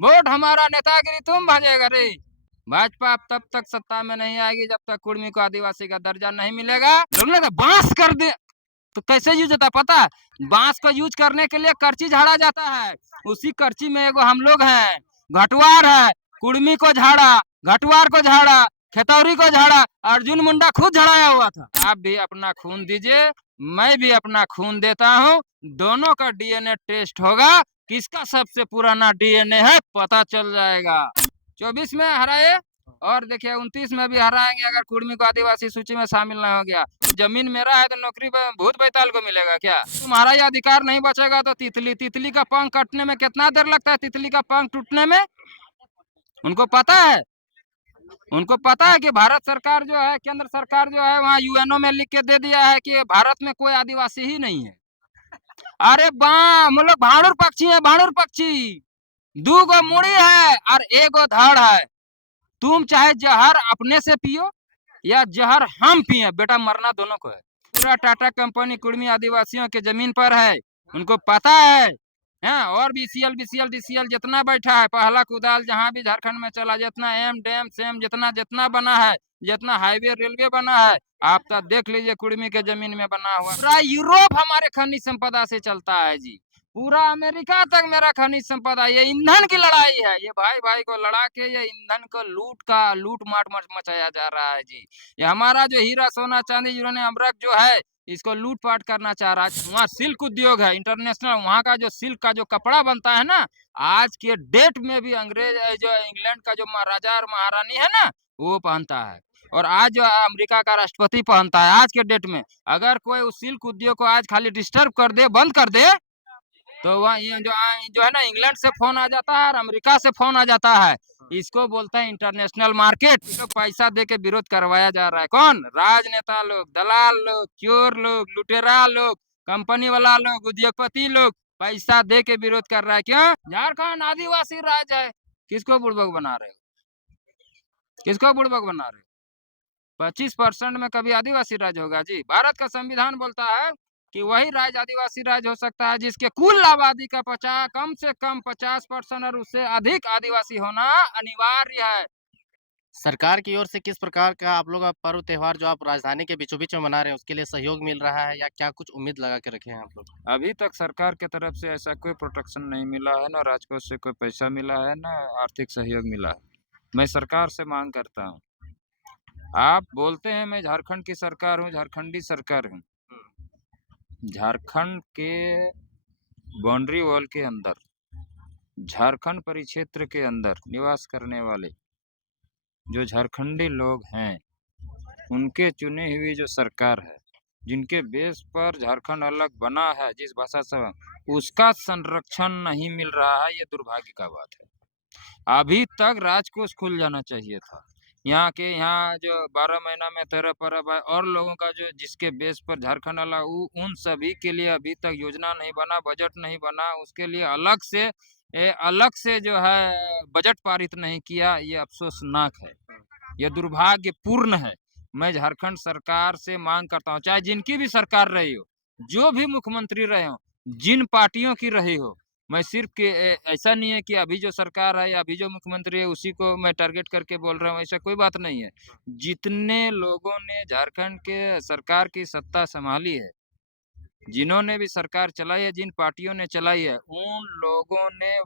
Vote हमारा, नेतागिरी तुम भाजेगा रे। भाजपा अब तब तक सत्ता में नहीं आएगी जब तक कुर्मी को आदिवासी का दर्जा नहीं मिलेगा। लोग ना बांस कर दे तो कैसे यूज होता है पता है? बांस को यूज करने के लिए करची झाड़ा जाता है। उसी करची में एगो हम लोग हैं, घटवार है, कुर्मी को झाड़ा, घटवार को झाड़ा, खेतौरी को झाड़ा, अर्जुन मुंडा खुद झड़ाया हुआ था। आप भी अपना खून दीजिए, मैं भी अपना खून देता हूँ, दोनों का डीएनए टेस्ट होगा, किसका सबसे पुराना डीएनए है पता चल जाएगा। 24 में हराए और देखिए 29 में भी हराएंगे अगर कुर्मी को आदिवासी सूची में शामिल नहीं हो गया। तो जमीन मेरा है तो नौकरी भूत बैताल को मिलेगा क्या? तुम्हारा ये अधिकार नहीं बचेगा तो तितली का पंख कटने में कितना देर लगता है, तितली का पंख टूटने में? उनको पता है, उनको पता है कि भारत सरकार जो है, केंद्र सरकार जो है, वहाँ यूएनओ में लिख के दे दिया है कि भारत में कोई आदिवासी ही नहीं है। अरे मतलब भाड़ुर पक्षी है, भाड़ुर पक्षी, 2 गो मुड़ी है और 1 गो धड़ है। तुम चाहे जहर अपने से पियो या जहर हम पिए, बेटा मरना दोनों को है। पूरा टाटा कंपनी कुर्मी आदिवासियों के जमीन पर है, उनको पता है। और बीसीएल बीसीएल डीसीएल जितना बैठा है, पहला कुदाल जहाँ भी झारखंड में चला, जितना एम डैम सेम जितना जितना बना है, जितना हाईवे रेलवे बना है, आप तो देख लीजिए कुर्मी के जमीन में बना हुआ। पूरा यूरोप हमारे खनिज संपदा से चलता है जी, पूरा अमेरिका तक मेरा खनिज संपदा। ये ईंधन की लड़ाई है, ये भाई भाई को लड़ा के ये ईंधन को लूट माट मचाया जा रहा है जी। ये हमारा जो हीरा सोना चांदी जिन्होंने अमरक जो है, इसको लूट पाट करना चाह रहा है। वहाँ सिल्क उद्योग है इंटरनेशनल, वहाँ का जो सिल्क का जो कपड़ा बनता है ना, आज के डेट में भी अंग्रेज जो इंग्लैंड का जो महाराजा और महारानी है ना, वो पहनता है। और आज जो अमेरिका का राष्ट्रपति पहनता है आज के डेट में। अगर कोई उस सिल्क उद्योग को आज खाली डिस्टर्ब कर दे, बंद कर दे, तो वहाँ ये जो है ना, इंग्लैंड से फोन आ जाता है और अमेरिका से फोन आ जाता है। इसको बोलते हैं इंटरनेशनल मार्केट। तो पैसा दे के विरोध करवाया जा रहा है। कौन? राजनेता लोग, दलाल लोग, चोर लोग, लुटेरा लोग, कंपनी वाला लोग, उद्योगपति लोग पैसा दे के विरोध कर रहा है। क्यों? झारखंड आदिवासी राज्य है। किसको बुड़बक बना रहे हो? किसको बुड़बक बना रहे हो? 25% में कभी आदिवासी राज्य होगा जी? भारत का संविधान बोलता है कि वही राज्य आदिवासी राज्य हो सकता है जिसके कुल आबादी का 50 कम से कम 50% और उससे अधिक आदिवासी होना अनिवार्य है। सरकार की ओर से किस प्रकार का आप लोग का पर्व त्योहार जो आप राजधानी के बीचों-बीच में मना रहे हैं, उसके लिए सहयोग मिल रहा है या क्या कुछ उम्मीद लगा के रखे हैं आप लोग? अभी तक सरकार की तरफ से ऐसा कोई प्रोटेक्शन नहीं मिला है, ना राजकोष से कोई पैसा मिला है, ना आर्थिक सहयोग मिला है। मैं सरकार से मांग करता हूँ, आप बोलते हैं मैं झारखंड की सरकार हूँ, झारखंडी सरकार हूँ। झारखंड के बाउंड्री वॉल के अंदर, झारखंड परिक्षेत्र के अंदर निवास करने वाले जो झारखंडी लोग हैं, उनके चुनी हुई जो सरकार है, जिनके बेस पर झारखंड अलग बना है, जिस भाषा से, उसका संरक्षण नहीं मिल रहा है, ये दुर्भाग्य का बात है। अभी तक राजकोष खुल जाना चाहिए था। यहाँ जो 12 महीना में 13 परब है और लोगों का जो जिसके बेस पर झारखंड अलग, उन सभी के लिए अभी तक योजना नहीं बना, बजट नहीं बना, उसके लिए अलग से जो है बजट पारित नहीं किया। ये अफसोसनाक है, ये दुर्भाग्यपूर्ण है। मैं झारखंड सरकार से मांग करता हूँ, चाहे जिनकी भी सरकार रही हो, जो भी मुख्यमंत्री रहे हो, जिन पार्टियों की रही हो, मैं सिर्फ के ऐसा नहीं है कि अभी जो सरकार है या अभी जो मुख्यमंत्री है उसी को मैं टारगेट करके बोल रहा हूँ, ऐसा कोई बात नहीं है। जितने लोगों ने झारखंड के सरकार की सत्ता संभाली है, जिन्होंने भी सरकार चलाई है, जिन पार्टियों ने चलाई है, उन लोगों ने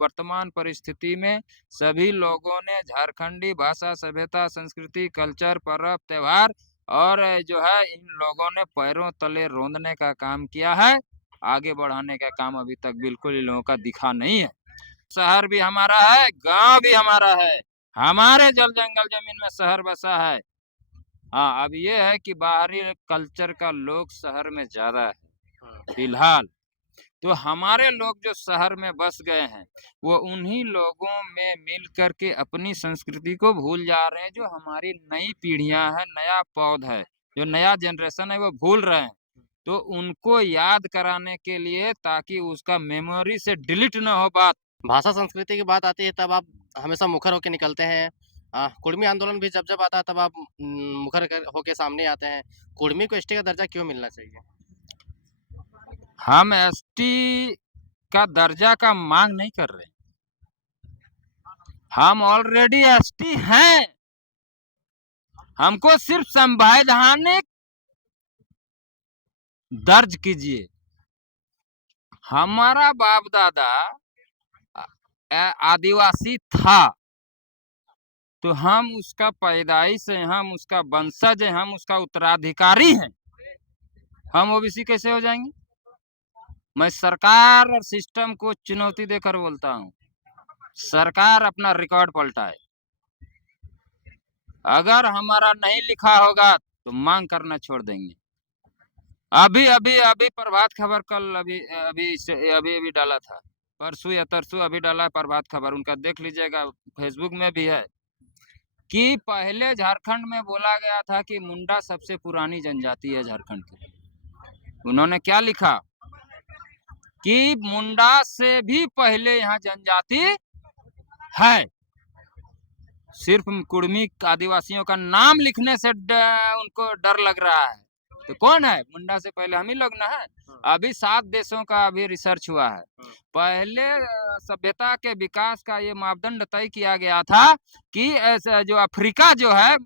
वर्तमान परिस्थिति में सभी लोगों ने झारखंडी भाषा, सभ्यता, संस्कृति, कल्चर, पर्व, त्योहार और जो है इन लोगों ने पैरों तले रौंदने का काम किया है। आगे बढ़ाने का काम अभी तक बिल्कुल इन लोगों का दिखा नहीं है। शहर भी हमारा है, गांव भी हमारा है, हमारे जल जंगल जमीन में शहर बसा है। हाँ, अब ये है कि बाहरी कल्चर का लोग शहर में ज्यादा है फिलहाल। तो हमारे लोग जो शहर में बस गए हैं, वो उन्हीं लोगों में मिल करके अपनी संस्कृति को भूल जा रहे हैं। जो हमारी नई पीढ़ियां हैं, नया पौध है, जो नया जनरेशन है, वो भूल रहे हैं। तो उनको याद कराने के लिए, ताकि उसका मेमोरी से डिलीट ना हो बात। भाषा संस्कृति की बात आती है तब आप हमेशा मुखर होके निकलते हैं। कुर्मी आंदोलन भी जब-जब आता है तब आप मुखर कर होके सामने आते हैं। कुर्मी को एसटी का दर्जा क्यों मिलना चाहिए? हम एसटी का दर्जा का मांग नहीं कर रहे, हम ऑलरेडी एसटी हैं, हमको सिर्फ संवैधानिक दर्ज कीजिए। हमारा बाप दादा आदिवासी था, तो हम उसका पैदाइश है, हम उसका वंशज है, हम उसका उत्तराधिकारी हैं। हम ओबीसी कैसे हो जाएंगे? मैं सरकार और सिस्टम को चुनौती देकर बोलता हूँ, सरकार अपना रिकॉर्ड पलटाए। अगर हमारा नहीं लिखा होगा तो मांग करना छोड़ देंगे। अभी अभी अभी प्रभात खबर कल अभी अभी अभी अभी डाला था, परसों या तरसों अभी डाला है प्रभात खबर, उनका देख लीजिएगा, फेसबुक में भी है, कि पहले झारखंड में बोला गया था कि मुंडा सबसे पुरानी जनजाति है झारखंड की। उन्होंने क्या लिखा कि मुंडा से भी पहले यहाँ जनजाति है, सिर्फ कुड़मी आदिवासियों का नाम लिखने से उनको डर लग रहा है। तो कौन है? मुंडा से पहले हम ही लोग ना है। अभी 7 देशों का अभी रिसर्च हुआ है। पहले सभ्यता के विकास का ये मापदंड तय किया गया था कि जो अफ्रीका जो है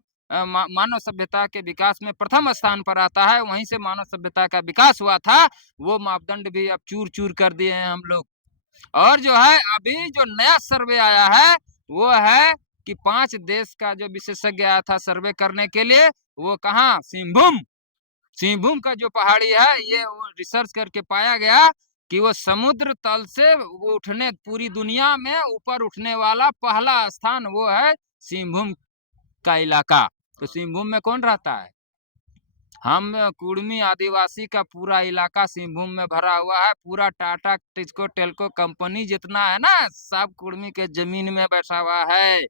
मानव सभ्यता के विकास में प्रथम स्थान पर आता है, वहीं से मानव सभ्यता का विकास हुआ था। वो मापदंड भी अब चूर चूर कर दिए हैं हम लोग। और जो है अभी जो नया सर्वे आया है वो है कि 5 देश का जो विशेषज्ञ आया था सर्वे करने के लिए, वो कहाँ? सिंहभूम का जो पहाड़ी है, ये रिसर्च करके पाया गया कि वो समुद्र तल से वो उठने, पूरी दुनिया में ऊपर उठने वाला पहला स्थान वो है सिंहभूम का इलाका। तो सिंहभूम में कौन रहता है? हम कुड़मी आदिवासी का पूरा इलाका सिंहभूम में भरा हुआ है। पूरा टाटा टिस्को टेल्को कंपनी जितना है ना, सब कुड़मी के जमीन में बैठा हुआ है।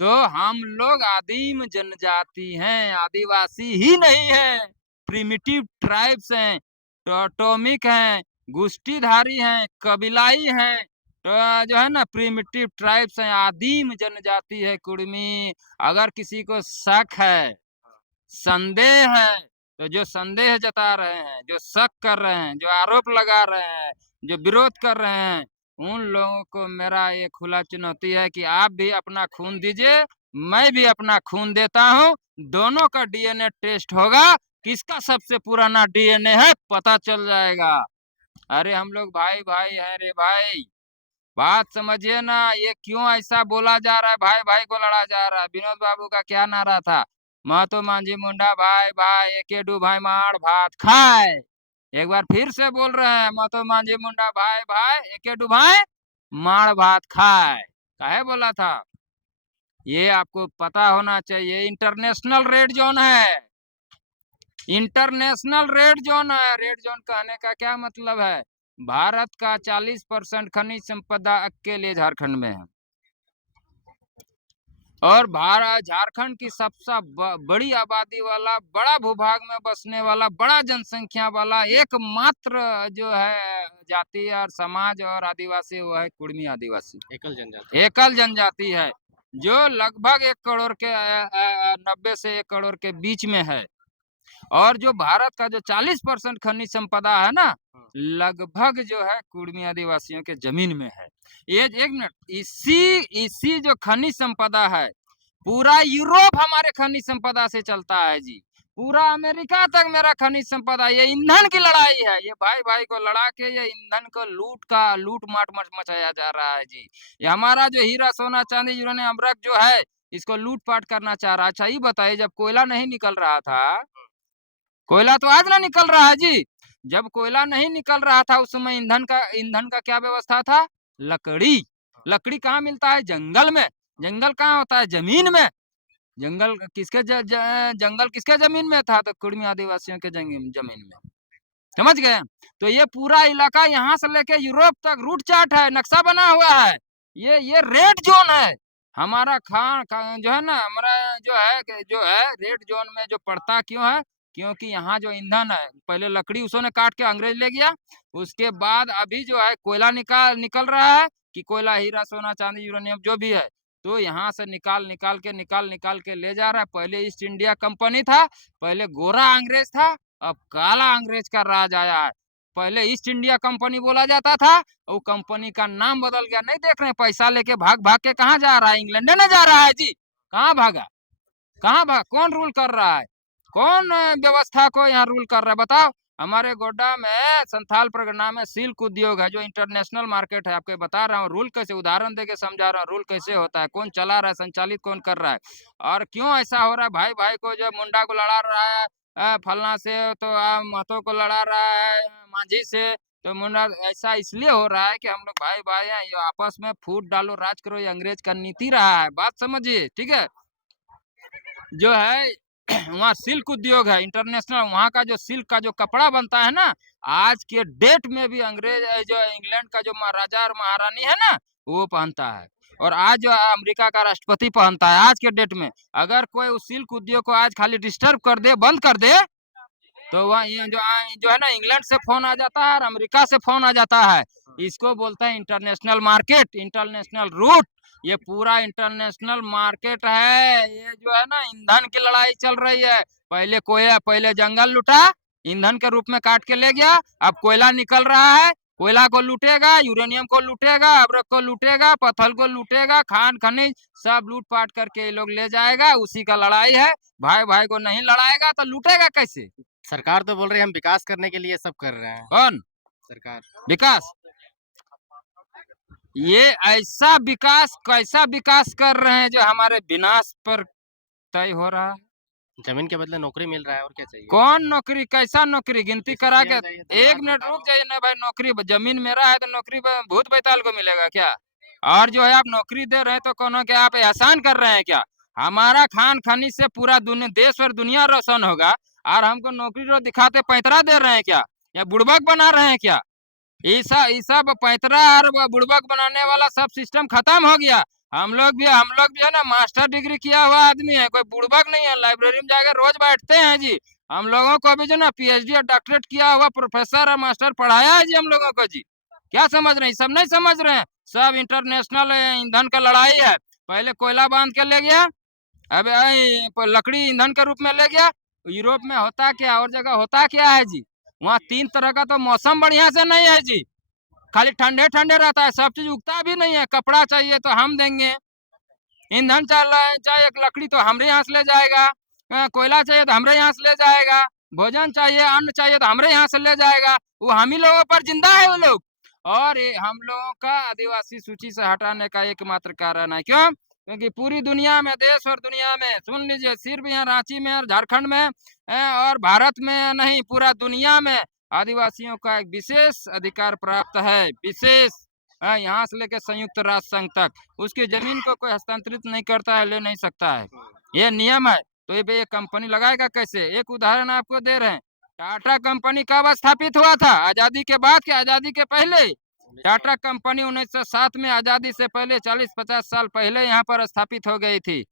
तो हम लोग आदिम जनजाति हैं, आदिवासी ही नहीं है। प्रिमिटिव ट्राइब्स हैं, टोटोमिक हैं, गुष्टीधारी हैं, कबीलाई हैं। तो जो है ना प्रिमिटिव ट्राइब्स हैं, आदिम जनजाति है कुड़मी। अगर किसी को शक है, संदेह है, तो जो संदेह जता रहे हैं, जो शक कर रहे हैं, जो आरोप लगा रहे हैं, जो विरोध कर रहे हैं, उन लोगों को मेरा ये खुला चुनौती है कि आप भी अपना खून दीजिए, मैं भी अपना खून देता हूँ। दोनों का डीएनए टेस्ट होगा, किसका सबसे पुराना डीएनए है पता चल जाएगा। अरे हम लोग भाई भाई हैं रे भाई, बात समझिए ना। ये क्यों ऐसा बोला जा रहा है? भाई भाई को लड़ा जा रहा है। विनोद बाबू का क्या नारा था? महतो मांझी मुंडा भाई भाई, एके डू भाई मार भात खाए। एक बार फिर से बोल रहे हैं, महतो मांझी मुंडा भाई भाई, एके डू भाई मार भात खाए। काहे बोला था? ये आपको पता होना चाहिए। इंटरनेशनल रेड जोन है, इंटरनेशनल रेड जोन है। रेड जोन कहने का क्या मतलब है? भारत का 40% खनिज संपदा अकेले झारखंड में है। और भारत झारखंड की सबसे बड़ी आबादी वाला, बड़ा भूभाग में बसने वाला, बड़ा जनसंख्या वाला एकमात्र जो है जाति और समाज और आदिवासी, वो है कुड़मी आदिवासी। एकल जनजाति है, जो लगभग 1 करोड़ के 90 से 1 करोड़ के बीच में है। और जो भारत का जो 40% खनिज संपदा है ना, लगभग जो है कुड़मी आदिवासियों के जमीन में है। ये 1 मिनट, इसी जो खनिज संपदा है, पूरा यूरोप हमारे खनिज संपदा से चलता है जी। पूरा अमेरिका तक मेरा खनिज संपदा। ये ईंधन की लड़ाई है, ये भाई भाई को लड़ा के ये ईंधन को लूट माट मचाया जा रहा है जी। ये हमारा जो हीरा सोना चांदी यूरेनियम अमरक जो है, इसको लूट पाट करना चाह रहा है। अच्छा ये बताइए, जब कोयला नहीं निकल रहा था, कोयला तो आज ना निकल रहा है जी, जब कोयला नहीं निकल रहा था उस समय ईंधन का क्या व्यवस्था था? लकड़ी। लकड़ी कहाँ मिलता है? जंगल में। जंगल कहाँ होता है? जमीन में। जंगल किसके जमीन में था? तो कुड़मी आदिवासियों के जमीन में। समझ गए? तो ये पूरा इलाका यहाँ से लेके यूरोप तक रूट चार्ट है, नक्शा बना हुआ है। ये रेड जोन है हमारा। जो है ना, हमारा जो है रेड जोन में जो पड़ता क्यों है? क्योंकि यहाँ जो ईंधन है, पहले लकड़ी उसने काट के अंग्रेज ले गया, उसके बाद अभी जो है कोयला निकल रहा है, कि कोयला हीरा सोना चांदी यूरेनियम जो भी है, तो यहाँ से निकाल के ले जा रहा है। पहले ईस्ट इंडिया कंपनी था, पहले गोरा अंग्रेज था, अब काला अंग्रेज का राज आया है। पहले ईस्ट इंडिया कंपनी बोला जाता था, वो कंपनी का नाम बदल गया। नहीं देख रहे हैं पैसा लेके भाग भाग के कहाँ जा रहा है? इंग्लैंड ने जा रहा है जी। कहाँ भागा? कहाँ भाग? कौन रूल कर रहा है? कौन व्यवस्था को यहाँ रूल कर रहा है बताओ? हमारे गोड्डा में संथाल परगना में सिल्क उद्योग है जो इंटरनेशनल मार्केट है। आपको बता रहा हूँ रूल कैसे, उदाहरण देके समझा रहा हूँ रूल कैसे होता है, कौन चला रहा है, संचालित कौन कर रहा है और क्यों ऐसा हो रहा है। भाई भाई को जो मुंडा को लड़ा रहा है फलना से, तो महतो को लड़ा रहा है मांझी से, तो मुंडा ऐसा इसलिए हो रहा है कि हम लोग भाई भाई हैं, ये आपस में फूट डालो राज करो, ये अंग्रेज का नीति रहा है। बात समझिए, ठीक है। जो है वहाँ सिल्क उद्योग है इंटरनेशनल, वहाँ का जो सिल्क का जो कपड़ा बनता है ना, आज के डेट में भी अंग्रेज जो इंग्लैंड का जो महाराजा और महारानी है ना, वो पहनता है। और आज जो अमेरिका का राष्ट्रपति पहनता है आज के डेट में। अगर कोई उस सिल्क उद्योग को आज खाली डिस्टर्ब कर दे, बंद कर दे, तो वह ये जो है ना इंग्लैंड से फोन आ जाता है और अमेरिका से फोन आ जाता है। इसको बोलते हैं इंटरनेशनल मार्केट, इंटरनेशनल रूट। ये पूरा इंटरनेशनल मार्केट है। ये जो है ना ईंधन की लड़ाई चल रही है। पहले कोयला, पहले जंगल लूटा, ईंधन के रूप में काट के ले गया। अब कोयला निकल रहा है, कोयला को लूटेगा, यूरेनियम को लूटेगा, अब्रक को लूटेगा, पत्थर को लूटेगा, खान खनिज सब लूट पाट करके ये लोग ले जाएगा। उसी का लड़ाई है। भाई भाई को नहीं लड़ाएगा तो लूटेगा कैसे? सरकार तो बोल रही है हम विकास करने के लिए सब कर रहे हैं। कौन सरकार विकास? ये ऐसा विकास, कैसा विकास कर रहे हैं जो हमारे विनाश पर तय हो रहा है? जमीन के बदले नौकरी मिल रहा है, और क्या चाहिए? कौन नौकरी? कैसा नौकरी? गिनती जैसे करा सीएम के। चाहिए, एक धनबाद मिनट बता रुक रहा जाइए ना भाई। नौकरी जमीन मेरा है तो नौकरी भूत बैताल को मिलेगा क्या? और जो है आप नौकरी दे रहे हैं तो कोनो क्या आप एहसान कर रहे हैं क्या? हमारा खान खनिज से पूरा दुनिया, देश और दुनिया रोशन होगा और हमको नौकरी जो दिखाते पैंतरा दे रहे हैं क्या, या बुड़बक बना रहे हैं क्या? ईसा पैतरा और बुड़बक बनाने वाला सब सिस्टम खत्म हो गया। हम लोग भी है ना मास्टर डिग्री किया हुआ आदमी है, कोई बुड़बक नहीं है। लाइब्रेरी में जाकर रोज बैठते हैं जी। हम लोगों को भी जो ना पीएचडी और डॉक्टरेट किया हुआ प्रोफेसर और मास्टर पढ़ाया है जी हम लोगों को जी। क्या समझ रहे हैं? सब नहीं समझ रहे हैं। सब इंटरनेशनल ईंधन का लड़ाई है। पहले कोयला बांध के ले गया, अब लकड़ी ईंधन के रूप में ले गया। यूरोप में होता क्या और जगह होता क्या है जी? वहाँ 3 तरह का तो मौसम बढ़िया से नहीं है जी। खाली ठंडे ठंडे रहता है, सब चीज उगता भी नहीं है। कपड़ा चाहिए तो हम देंगे, ईंधन चाहिए एक लकड़ी तो हमरे यहाँ से ले जाएगा, कोयला चाहिए तो हमरे यहाँ से ले जाएगा, भोजन चाहिए अन्न चाहिए तो हमरे यहाँ से ले जाएगा। वो हम ही लोगों पर जिंदा है वो लोग। और ये हम लोगों का आदिवासी सूची से हटाने का एकमात्र कारण है। क्यों? क्योंकि पूरी दुनिया में, देश और दुनिया में, सुन लीजिए, सिर्फ यहाँ रांची में और झारखंड में और भारत में नहीं, पूरा दुनिया में आदिवासियों का एक विशेष अधिकार प्राप्त है। विशेष यहाँ से लेकर संयुक्त राष्ट्र संघ तक उसकी जमीन को कोई हस्तांतरित नहीं करता है, ले नहीं सकता है। ये नियम है। तो ये कंपनी लगाएगा कैसे? एक उदाहरण आपको दे रहे हैं। टाटा कंपनी कब स्थापित हुआ था? आजादी के बाद के आजादी के पहले? टाटा कंपनी 1907 में, आजादी से पहले 40-50 साल पहले यहाँ पर स्थापित हो गई थी।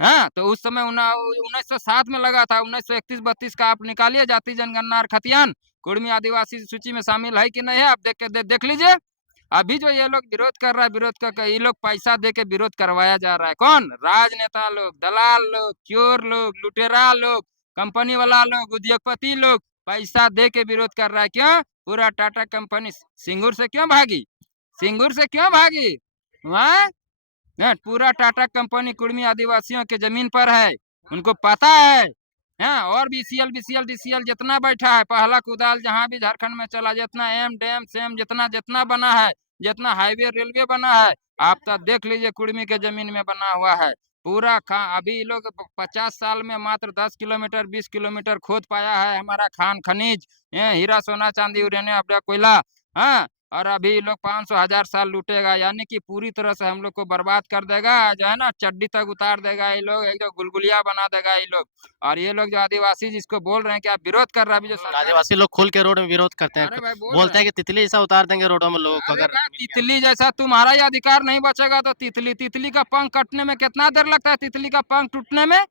हाँ, तो उस समय 1907 में लगा था। 1931-32 का आप निकालिए जाति जनगणना और खतियान, कुर्मी आदिवासी सूची में शामिल है कि नहीं है आप देख लीजिए। अभी जो ये लोग विरोध कर रहा है, विरोध का ये लोग पैसा दे के विरोध करवाया जा रहा है। कौन? राजनेता लोग, दलाल लोग, चोर लोग, लुटेरा लोग, कंपनी वाला लोग, उद्योगपति लोग पैसा दे के विरोध कर रहा है। क्यों? पूरा टाटा कंपनी सिंगूर से क्यों भागी? सिंगूर से क्यों भागी? वहाँ पूरा टाटा कंपनी कुर्मी आदिवासियों के जमीन पर है, उनको पता है। हाँ, और बीसीएल बीसीएल डीसीएल जितना बैठा है, पहला कुदाल जहाँ भी झारखंड में चला, जितना एम डैम सेम जितना जितना बना है, जितना हाईवे रेलवे बना है, आप तो देख लीजिए कुर्मी के जमीन में बना हुआ है। पूरा अभी लोग 50 साल में मात्र 10 किलोमीटर 20 किलोमीटर खोद पाया है हमारा खान खनिज, हीरा सोना चांदी यूरेनियम अपना कोयला। हाँ, और अभी लोग 500,000 साल लूटेगा, यानी कि पूरी तरह से हम लोग को बर्बाद कर देगा। जो है ना चड्डी तक उतार देगा ये लोग, एकदम गुलगुलिया बना देगा ये लोग। और ये लोग जो आदिवासी जिसको बोल रहे हैं कि आप विरोध कर रहा है, अभी जो सरकार, आदिवासी लोग खुल के रोड में विरोध करते हैं, अरे भाई बोल बोलते रहे हैं कि तितली जैसा उतार देंगे रोडों में लोगों को अरे अगर भाई मिल गया। तितली जैसा तुम्हारा ही अधिकार नहीं बचेगा तो तितली का पंख कटने में कितना देर लगता है? तितली का पंख टूटने में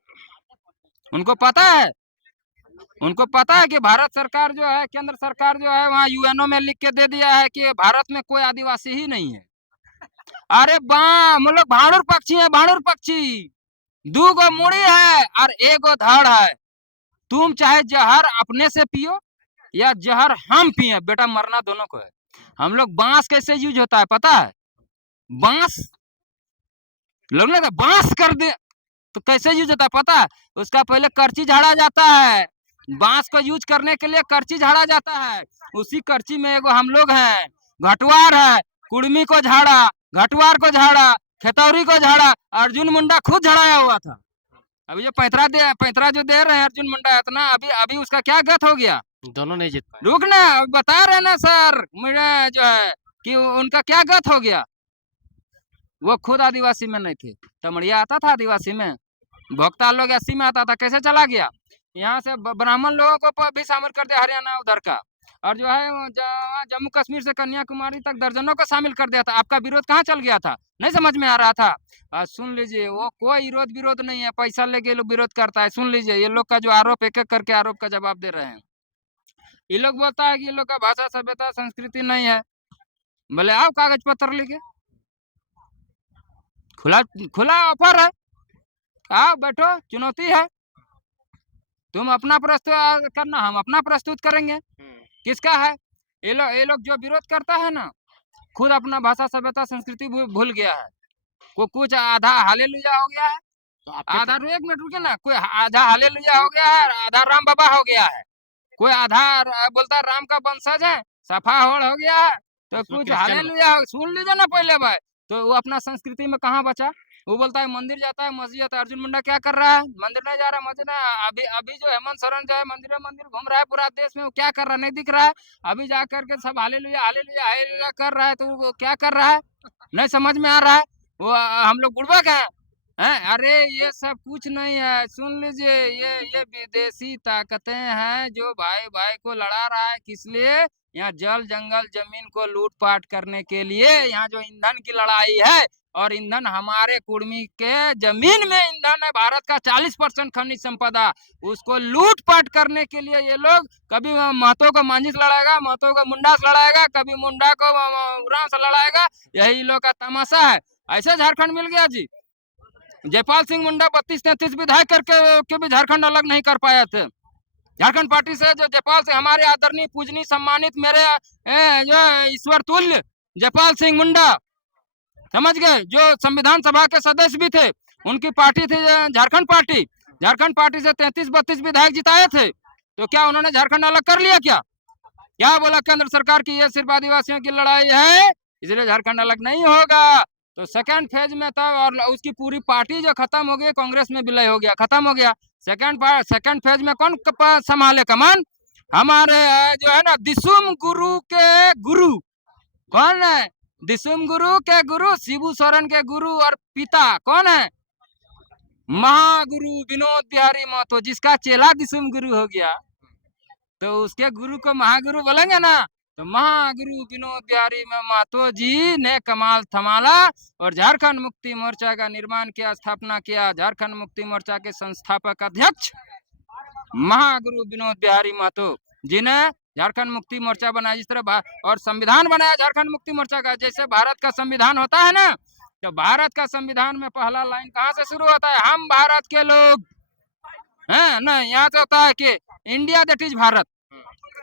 उनको पता है। उनको पता है कि भारत सरकार जो है, केंद्र सरकार जो है, वहाँ यूएनओ में लिख के दे दिया है कि भारत में कोई आदिवासी ही नहीं है। अरे हम लोग भाड़ुर पक्षी है, भाड़ुर पक्षी। 2 गो मुड़ी है और 1 गो धड़ है। तुम चाहे जहर अपने से पियो, या जहर हम पिए, बेटा मरना दोनों को है। हम लोग बांस कैसे यूज होता है पता है? बांस लोग ना बांस कर दे तो कैसे यूज होता है पता है? उसका पहले करची झाड़ा जाता है, बांस को यूज करने के लिए करची झाड़ा जाता है। उसी करची में एगो हम लोग हैं, घटवार है, कुड़मी को झाड़ा, घटवार को झाड़ा, खेतौरी को झाड़ा, अर्जुन मुंडा खुद झड़ाया हुआ था। अभी जो पैंतरा जो दे रहे हैं अर्जुन मुंडा इतना, अभी अभी उसका क्या गत हो गया? दोनों नहीं जीत पाए। रुक ना, बता रहे ना सर मेरा जो है कि उनका क्या गत हो गया। वो खुद आदिवासी में नहीं थे, तमड़िया आता था आदिवासी में, भोक्ता लोग 80 में आता था, कैसे चला गया? यहाँ से ब्राह्मण लोगों को भी शामिल कर दिया हरियाणा उधर का, और जो है जम्मू कश्मीर से कन्याकुमारी तक दर्जनों को शामिल कर दिया था। आपका विरोध कहाँ चल गया था? नहीं समझ में आ रहा था। सुन लीजिए, वो कोई विरोध नहीं है, पैसा लेके लोग विरोध करता है। सुन लीजिए ये लोग का जो आरोप, एक एक करके आरोप का जवाब दे रहे हैं। ये लोग बोलता है कि ये लोग का भाषा सभ्यता संस्कृति नहीं है। बोले आओ कागज पत्र लेके, खुला खुला ऑफर है, आओ बैठो, चुनौती है। तुम अपना प्रस्तुत करना, हम अपना प्रस्तुत करेंगे। किसका है? ये लोग जो विरोध करता है ना, खुद अपना भाषा सभ्यता संस्कृति भूल गया है। को कुछ आधा हालेलुया हो गया है, तो आधा एक मिनट रुके ना, कोई आधा हालेलुया हो गया है, आधा राम बाबा हो गया है, कोई आधा बोलता राम का वंशज है, सफा होड़ हो गया है, तो कुछ हालेलुया। सुन लीजिए ना पहले भाई, तो वो अपना संस्कृति में कहाँ बचा? वो बोलता है मंदिर जाता है, मस्जिद जाता है। अर्जुन मुंडा क्या कर रहा है? मंदिर नहीं जा रहा, मस्जिद नहीं। अभी अभी जो हेमंत सोरेन जो है मंदिर घूम रहा है पूरा देश में, वो क्या कर रहा है? नहीं दिख रहा है? अभी जा करके सब हालेलुया हालेलुया हालेलुया कर रहा है, तो वो क्या कर रहा है? नहीं समझ में आ रहा है। वो हम लोग बुड़बक हैं? अरे ये सब कुछ नहीं है, सुन लीजिए, ये विदेशी ताकतें हैं जो भाई भाई को लड़ा रहा है। किस लिए? यहाँ जल जंगल जमीन को लूटपाट करने के लिए। यहाँ जो ईंधन की लड़ाई है, और ईंधन हमारे कुर्मी के जमीन में ईंधन है, भारत का 40% खनिज संपदा, उसको लूटपाट करने के लिए ये लोग कभी महतो को मांझी से लड़ाएगा, महतो को मुंडा से लड़ाएगा, कभी मुंडा को उरांव से लड़ाएगा। यही लोग का तमाशा है। ऐसे झारखंड मिल गया जी। जयपाल सिंह मुंडा 32-33 विधायक करके के भी झारखंड अलग नहीं कर पाया थे। झारखंड पार्टी से जो जयपाल सिंह, हमारे आदरणीय पूजनीय सम्मानित मेरे जो ईश्वर तुल्य जयपाल सिंह मुंडा, समझ गए, जो संविधान सभा के सदस्य भी थे, उनकी पार्टी थी झारखंड पार्टी। झारखंड पार्टी से 33-32 विधायक जिताए थे। तो क्या उन्होंने झारखंड अलग कर लिया? क्या बोला केंद्र सरकार की ये सिर्फ आदिवासियों की लड़ाई है, इसलिए झारखंड अलग नहीं होगा। तो सेकंड फेज में था, और उसकी पूरी पार्टी जो खत्म हो गई, कांग्रेस में विलय हो गया, खत्म हो गया। सेकंड फेज में कौन संभाले कमान? हमारे जो है ना दिसुम गुरु के गुरु, कौन है? दिसुम गुरु के गुरु, शिबू सोरेन के गुरु और पिता कौन है? महागुरु विनोद बिहारी महतो, जिसका चेला दिसुम गुरु हो गया, तो उसके गुरु को महागुरु बोलेंगे ना। तो महागुरु विनोद बिहारी महतो जी ने कमाल थमाला और झारखंड मुक्ति मोर्चा का निर्माण किया, स्थापना किया। झारखंड मुक्ति मोर्चा के संस्थापक अध्यक्ष महागुरु विनोद बिहारी महतो जी ने झारखंड मुक्ति मोर्चा बनाया, जिस तरह और संविधान बनाया झारखंड मुक्ति मोर्चा का। जैसे भारत का संविधान होता है ना, तो भारत का संविधान में पहला लाइन कहाँ से शुरू होता है? हम भारत के लोग हैं ना। यहाँ से होता है कि इंडिया दैट इज भारत,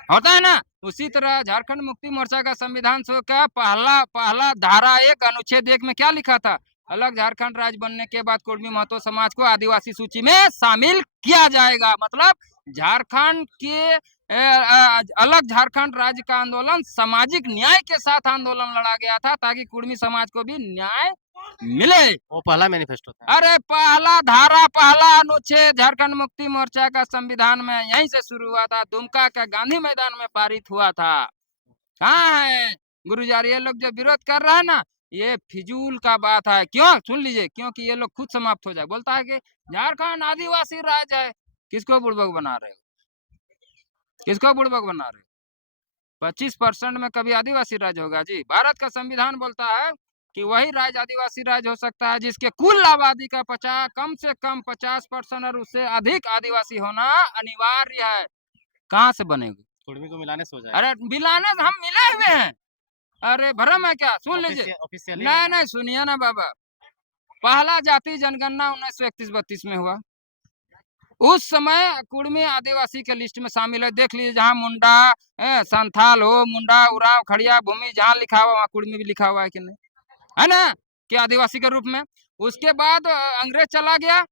होता है ना। उसी तरह झारखंड मुक्ति मोर्चा का संविधान का पहला धारा 1 अनुच्छेद 1 में क्या लिखा था? अलग झारखंड राज्य बनने के बाद कुर्मी महतो समाज को आदिवासी सूची में शामिल किया जाएगा। मतलब झारखंड के अलग झारखंड राज्य का आंदोलन सामाजिक न्याय के साथ आंदोलन लड़ा गया था, ताकि कुर्मी समाज को भी न्याय मिले। वो पहला मैनिफेस्टो था। अरे पहला धारा, पहला अनुच्छेद झारखंड मुक्ति मोर्चा का संविधान में यहीं से शुरू हुआ था, दुमका का गांधी मैदान में पारित हुआ था। कहाँ है गुरुजार? ये लोग जो विरोध कर रहा है ना, ये फिजूल का बात है। क्यों? सुन लीजिए, क्योंकि ये लोग खुद समाप्त हो जाए। बोलता है कि झारखंड आदिवासी राज्य है। किसको बुड़बक बना रहे हो? किसको बुड़बक बना रहे हो? 25% में कभी आदिवासी राज्य होगा जी? भारत का संविधान बोलता है कि वही राज्य आदिवासी राज्य हो सकता है जिसके कुल आबादी का कम से कम 50% और उससे अधिक आदिवासी होना अनिवार्य है। कहाँ से बनेगी? कुर्मी को मिलाने से हो जाएगा। अरे मिलाने से हम मिले हुए हैं, अरे भरम है क्या? सुन लीजिए, नहीं सुनिए ना बाबा, पहला जाति जनगणना 1931-32 में हुआ। उस समय कुड़मी आदिवासी के लिस्ट में शामिल है। देख लीजिए जहाँ मुंडा संथाल हो, मुंडा, उरांव, खड़िया, भूमि जहाँ लिखा हुआ वहाँ कुड़मी भी लिखा हुआ है कि नहीं, है ना, कि आदिवासी के रूप में। उसके बाद अंग्रेज चला गया,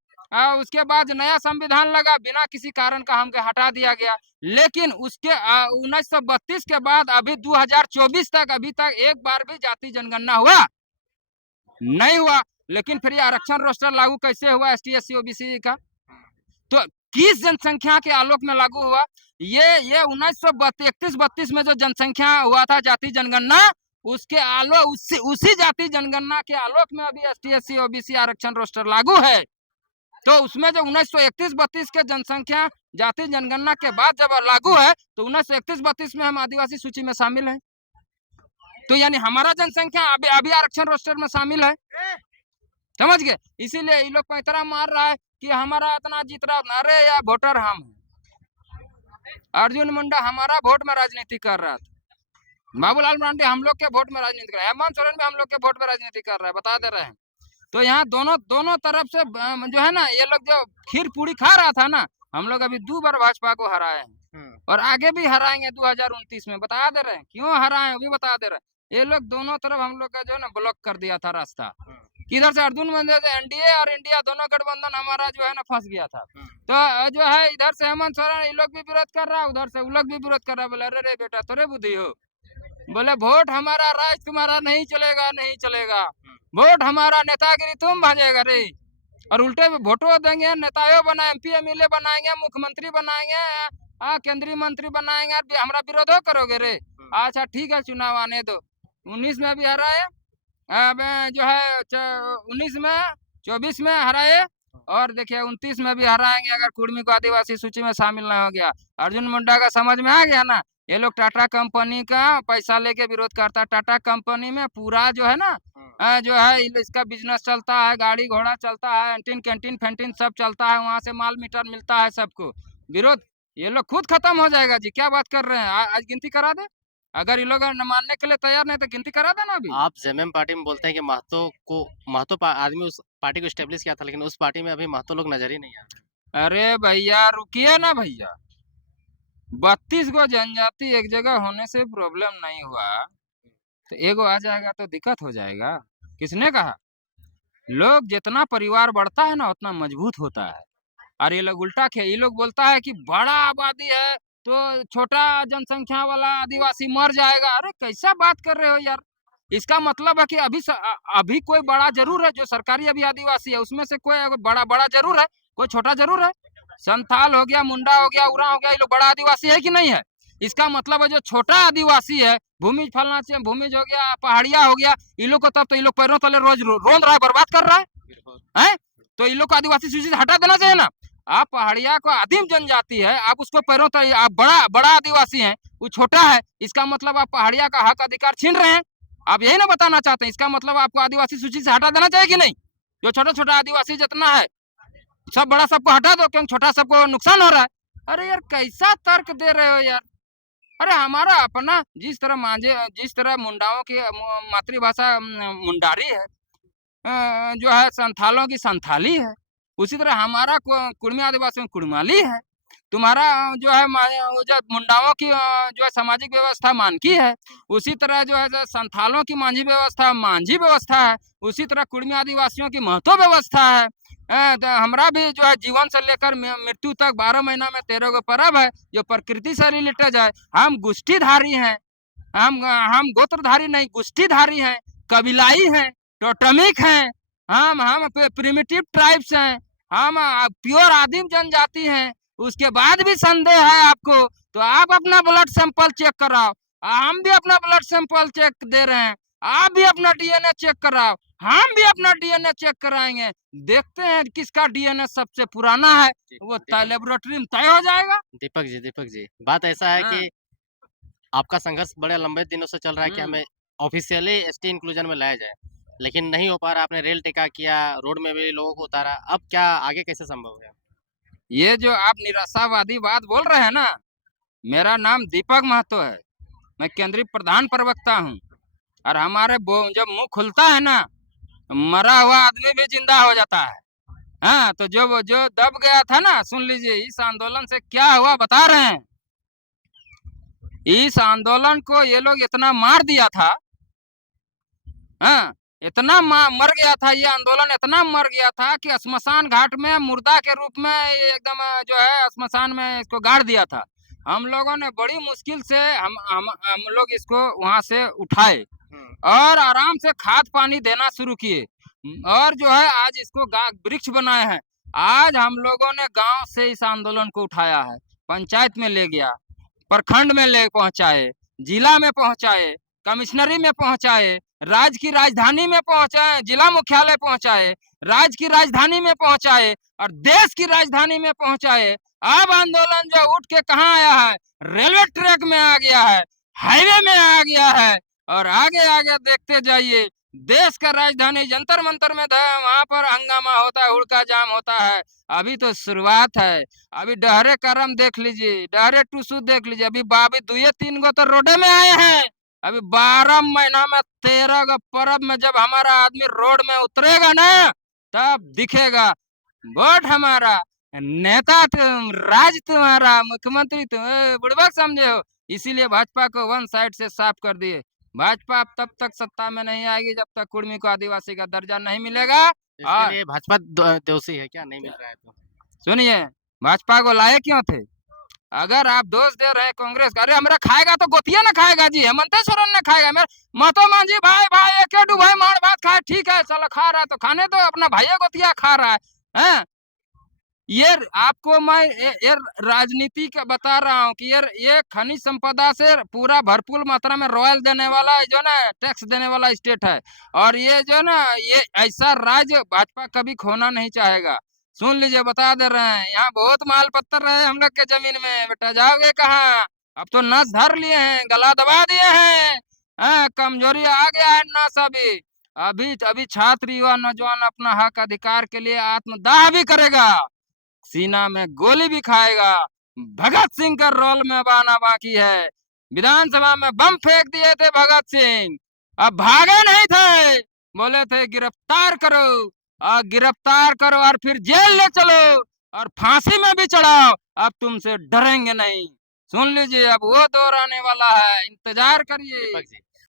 उसके बाद नया संविधान लगा, बिना किसी कारण का हमको हटा दिया गया। लेकिन उसके 1932 के बाद अभी 2024 तक अभी तक एक बार भी जाति जनगणना हुआ नहीं हुआ। लेकिन फिर ये आरक्षण रोस्टर लागू कैसे हुआ एसटी एससी ओबीसी का, तो किस जनसंख्या के आलोक में लागू हुआ? ये 1931-32 में जो जनसंख्या हुआ था जाति जनगणना, उसके आलोक उसी जाति जनगणना के आलोक में अभी एसटी एससी ओबीसी आरक्षण रोस्टर लागू है। तो उसमें जो 1931-32 के जनसंख्या जाति जनगणना के बाद जब लागू है तो 1931-32 में हम आदिवासी सूची में शामिल है। तो यानी हमारा जनसंख्या अभी अभी आरक्षण रोस्टर में शामिल है, समझ गए। इसीलिए ये लोग पैतरा मार रहा है कि हमारा इतना जीत रहा, अरे यार वोटर हम अर्जुन मुंडा हमारा वोट में राजनीति कर रहा था, बाबूलाल मरांडी हम लोग के वोट में राजनीति कर रहा है, हेमंत सोरेन भी हम लोग के वोट में राजनीति कर रहा है, बता दे रहे हैं। तो यहाँ दोनों तरफ से जो है ना, ये लोग जो खीर पूरी खा रहा था ना, हम लोग अभी 2 बार भाजपा को हराए हैं और आगे भी हराएंगे 2029 में, बता दे रहे हैं क्यों हराए हैं, वो भी बता दे रहे हैं। ये लोग दोनों तरफ हम लोग का जो है ना ब्लॉक कर दिया था रास्ता, किधर से अर्जुन मुंडा से एनडीए और इंडिया दोनों गठबंधन हमारा जो है ना फंस गया था। तो जो है इधर से हेमंत सोरेन ये लोग भी विरोध कर रहा है, उधर से वो लोग भी विरोध कर रहा है। बोले अरे रे बेटा तोरे बुद्धि हो, बोले वोट हमारा राज तुम्हारा नहीं चलेगा, नहीं चलेगा, वोट हमारा नेतागिरी तुम भाजेगा रे, और उल्टे वोटो देंगे, नेताओं बना एमपी एमएलए बनाएंगे, मुख्यमंत्री बनाएंगे, केंद्रीय मंत्री बनाएंगे, हमारा विरोध करोगे रे। अच्छा ठीक है चुनाव आने दो, 19 में भी हराए, अब जो है 19 में 24 में हराए और देखिए 29 में भी हराएंगे अगर कुर्मी को आदिवासी सूची में शामिल नहीं हो गया। अर्जुन मुंडा का समझ में आ गया ना, ये लोग टाटा कंपनी का पैसा लेके विरोध करता है। टाटा कंपनी में पूरा जो है ना जो है इसका बिजनेस चलता है, गाड़ी घोड़ा चलता है, एंटीन कैंटीन फैंटीन सब चलता है, वहाँ से माल मीटर मिलता है सबको। विरोध ये लोग खुद खत्म हो जाएगा जी, क्या बात कर रहे हैं। आज गिनती करा दे, अगर ये लोग मानने के लिए तैयार नहीं तो गिनती करा देना अभी। आप जेएमएम पार्टी में बोलते हैं कि आदमी उस पार्टी को एस्टेब्लिश किया था, लेकिन उस पार्टी में अभी महतो लोग नजर ही नहीं आ रहे। अरे भैया रुकिए ना भैया, 32 गो जनजाति एक जगह होने से प्रॉब्लम नहीं हुआ तो एगो आ जाएगा तो दिक्कत हो जाएगा। किसने कहा? लोग जितना परिवार बढ़ता है ना उतना मजबूत होता है। और ये लोग उल्टा खे, ये लोग बोलता है कि बड़ा आबादी है तो छोटा जनसंख्या वाला आदिवासी मर जाएगा। अरे कैसा बात कर रहे हो यार, इसका मतलब है कि अभी कोई बड़ा जरूर है, जो सरकारी अभी आदिवासी है उसमें से कोई बड़ा बड़ा जरूर है, कोई छोटा जरूर है। संथाल हो गया, मुंडा हो गया, उरांव हो गया, ये लोग बड़ा आदिवासी है कि नहीं है? इसका मतलब है जो छोटा आदिवासी है, भूमि फलना चाहिए, भूमिज हो गया, पहाड़िया हो गया, इन लोग को तब तो ये लोग पैरों तले रोज रोंद रहा है, बर्बाद कर रहा है? तो इन लोग को आदिवासी सूची से हटा देना चाहिए ना। आप पहाड़िया को आदिम जनजाति है, आप उसको पैरों तले, आप बड़ा बड़ा आदिवासी है, वो छोटा है, इसका मतलब आप पहाड़िया का हक अधिकार छीन रहे हैं। आप यही ना बताना चाहते हैं, इसका मतलब आपको आदिवासी सूची से हटा देना चाहिए कि नहीं? जो छोटा छोटा आदिवासी जितना है सब बड़ा सबको हटा दो, क्योंकि छोटा सबको नुकसान हो रहा है। अरे यार कैसा तर्क दे रहे हो यार। अरे हमारा अपना जिस तरह मुंडाओं की मातृभाषा मुंडारी है, जो है संथालों की संथाली है, उसी तरह हमारा कुड़मी आदिवासी में कुड़माली है, तुम्हारा जो है जो मुंडाओं की जो है सामाजिक व्यवस्था मानकी है, उसी तरह जो है संथालों की मांझी व्यवस्था मांझी व्यवस्था है, उसी तरह कुड़मी आदिवासियों की महतो व्यवस्था है। तो हमारा भी जो है जीवन से लेकर मृत्यु तक 12 महीना में 13 गो पर्व है जो प्रकृति से रिलेटेड है। हम गोष्ठीधारी हैं, हम गोत्रधारी नहीं गोष्ठीधारी हैं, कबीलाई हैं, टोटमिक हैं, हम प्रिमिटिव ट्राइब्स हैं, हम प्योर आदिम जनजाति हैं। उसके बाद भी संदेह है आपको तो आप अपना ब्लड सैंपल चेक कराओ, हम भी अपना ब्लड सैंपल चेक दे रहे हैं, आप भी अपना डीएनए चेक कराओ, हम भी अपना डीएनए चेक कराएंगे, देखते हैं किसका डीएनए सबसे पुराना है, वो लेबोरेटरी में तय हो जाएगा। दीपक जी बात ऐसा है कि आपका संघर्ष बड़े लंबे दिनों से चल रहा है कि हमें ऑफिशियली एसटी इंक्लूजन में लाया जाए, लेकिन नहीं हो पा रहा। आपने रेल टेका किया, रोड में भी लोगों को उतारा, अब क्या आगे कैसे संभव है? ये जो आप निराशावादी बात बोल रहे हैं ना, मेरा नाम दीपक महतो है, मैं केंद्रीय प्रधान प्रवक्ता हूँ। और हमारे जब मुंह खुलता है ना, मरा हुआ आदमी भी जिंदा हो जाता है, हाँ, तो जो वो जो दब गया था ना, सुन लीजिए, इस आंदोलन से क्या हुआ बता रहे हैं। इस आंदोलन को ये लोग इतना मार दिया था, हाँ, इतना मर गया था ये आंदोलन, इतना मर गया था कि श्मशान घाट में मुर्दा के रूप में ये एकदम जो है श्मशान में इसको गाड़ दिया था। हम लोगों ने बड़ी मुश्किल से हम लोग इसको वहां से उठाए और आराम से खाद पानी देना शुरू किए और जो है आज इसको वृक्ष बनाए हैं। आज हम लोगों ने गांव से इस आंदोलन को उठाया है, पंचायत में ले गया, प्रखंड में ले पहुंचाए, जिला में पहुंचाए, कमिश्नरी में पहुंचाए, राज्य की राजधानी में पहुंचाए, जिला मुख्यालय पहुंचाए, राज्य की राजधानी में पहुंचाए और देश की राजधानी में पहुंचाए। अब आंदोलन जो उठ के कहाँ आया है, रेलवे ट्रैक में आ गया है, हाईवे में आ गया है और आगे आगे देखते जाइए, देश का राजधानी जंतर मंतर में था, वहां पर हंगामा होता है, हुड़का जाम होता है। अभी तो शुरुआत है, अभी डहरे करम देख लीजिए, डहरे टूसू देख लीजिए, अभी बाबी 2-3 गो तो रोडे में आए हैं। अभी 12 महीना में 13 का पर्व में जब हमारा आदमी रोड में उतरेगा ना, तब दिखेगा वोट हमारा, नेता तुम, राज तुम्हारा, मुख्यमंत्री तुम, बुड़बक समझे हो। इसीलिए भाजपा को वन साइड से साफ कर दिए। भाजपा अब तब तक सत्ता में नहीं आएगी जब तक कुर्मी को आदिवासी का दर्जा नहीं मिलेगा। इसके और लिए भाजपा दोषी है क्या, नहीं मिल रहा है तो? सुनिए, भाजपा को लाए क्यों थे? अगर आप दोष दे रहे हैं कांग्रेस का, अरे हमारा खाएगा तो गोतिया ना खाएगा जी, हेमंत सोरेन ने खाएगा, मेरे महतो मांझी भाई भाई एक भाई मार भात खाए, ठीक है, चलो खा रहा है तो खाने दो, अपना भाई गोतिया खा रहा है, हैं? ये आपको मैं ये राजनीति का बता रहा हूँ कि ये खनिज संपदा से पूरा भरपूर मात्रा में रॉयल देने वाला जो ना टैक्स देने वाला स्टेट है और ये जो ना ये ऐसा राज्य भाजपा कभी खोना नहीं चाहेगा। सुन लीजिए, बता दे रहे हैं, यहाँ बहुत माल पत्थर रहे हम लोग के जमीन में, बेटा जाओगे कहाँ? अब तो नस धर लिए हैं, गला दबा दिए हैं, कमजोरी आ गया है नस। अभी अभी छात्र युवा नौजवान अपना हक अधिकार के लिए आत्मदाह भी करेगा, सीना में गोली भी खाएगा। भगत सिंह का रोल में आना बाकी है। विधानसभा में बम फेंक दिए थे भगत सिंह, अब भागे नहीं थे, बोले थे गिरफ्तार करो, और गिरफ्तार करो और फिर जेल ले चलो और फांसी में भी चढ़ाओ, अब तुमसे डरेंगे नहीं। सुन लीजिए, अब वो दौर आने वाला है, इंतजार करिए।